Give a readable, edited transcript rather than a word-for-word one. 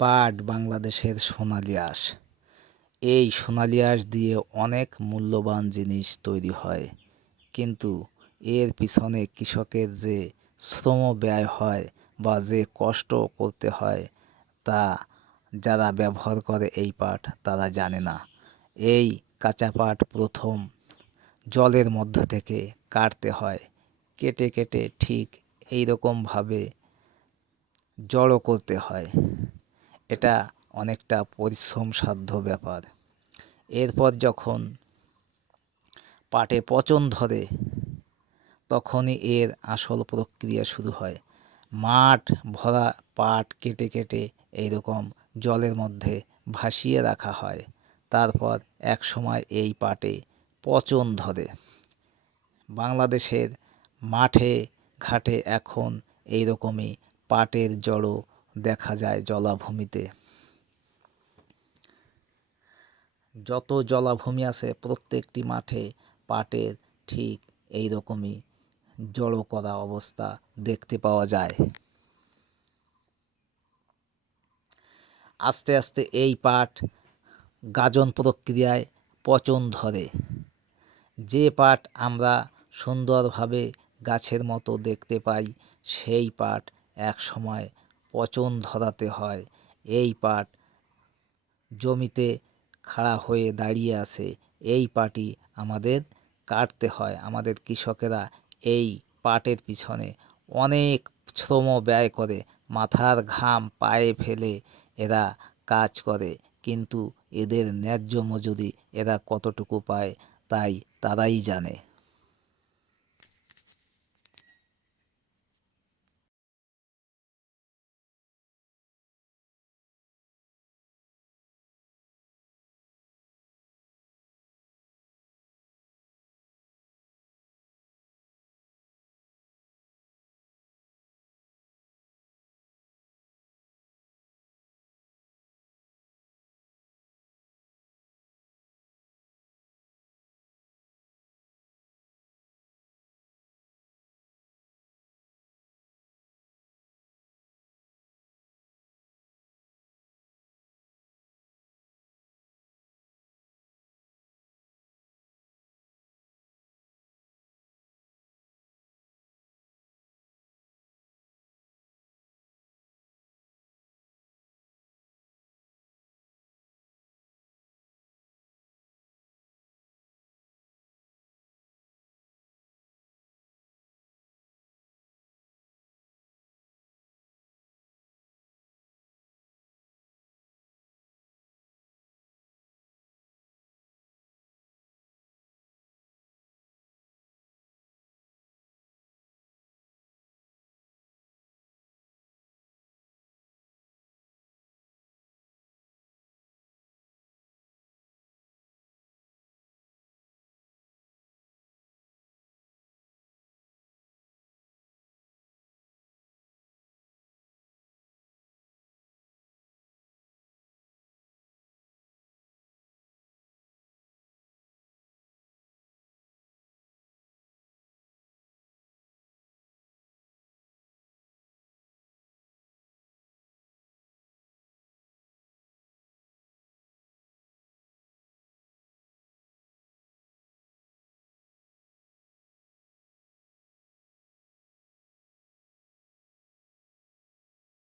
পাট বাংলাদেশের সোনালী আঁশ। এই সোনালী আঁশ দিয়ে অনেক মূল্যবান জিনিস তৈরি হয়, কিন্তু এর পিছনে কৃষকের যে শ্রম ব্যয় হয় বা যে কষ্ট করতে হয় তা যারা ব্যবহার করে এই পাট তারা জানে না। এই কাঁচা পাট প্রথম জলের মধ্য থেকে কাটতে হয়, কেটে কেটে ঠিক এই রকমভাবে জড়ো করতে হয়। এটা অনেকটা পরিশ্রমসাধ্য ব্যাপার। এরপর যখন পাটে পচন ধরে তখনই এর আসল প্রক্রিয়া শুরু হয়। মাঠ ভরা পাট কেটে কেটে এইরকম জলের মধ্যে ভাসিয়ে রাখা হয়। তারপর এক সময় এই পাটে পচন ধরে। বাংলাদেশের মাঠে ঘাটে এখন এইরকমই পাটের জড়ো দেখা যায় জলাভূমিতে। যত জলাভূমি আছে প্রত্যেকটি মাঠে পাটের ঠিক এই রকমই জড়ো করা অবস্থা দেখতে পাওয়া যায়। আস্তে আস্তে এই পাট গাজন প্রক্রিয়ায় পচন ধরে। যে পাট আমরা সুন্দরভাবে গাছের মতো দেখতে পাই সেই পাট এক সময় পচন ধরাতে হয়। এই পাট জমিতে খাড়া হয়ে দাঁড়িয়ে আছে, এই পাটই আমাদের কাটতে হয়। আমাদের কৃষকেরা এই পাটের পিছনে অনেক শ্রম ব্যয় করে, মাথার ঘাম পায়ে ফেলে এরা কাজ করে, কিন্তু এদের ন্যায্য মজুরি এরা কতটুকু পায় তাই তারাই জানে।